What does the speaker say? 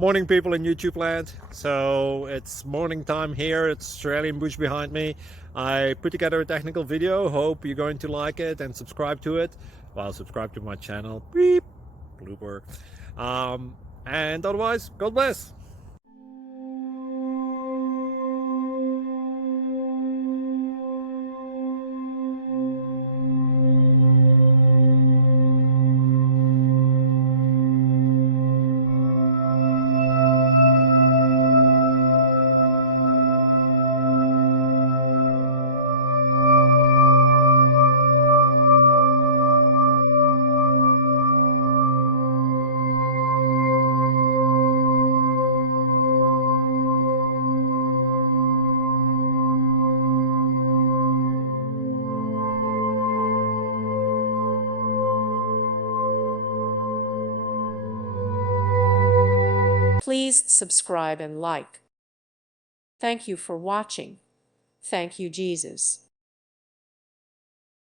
Morning, people in YouTube land. So it's morning time here. It's Australian bush behind me. I put together a technical video. Hope you're going to like it and subscribe to it. Well, subscribe to my channel. Beep. Blooper. And otherwise, God bless. Please subscribe and like. Thank you for watching. Thank you, Jesus.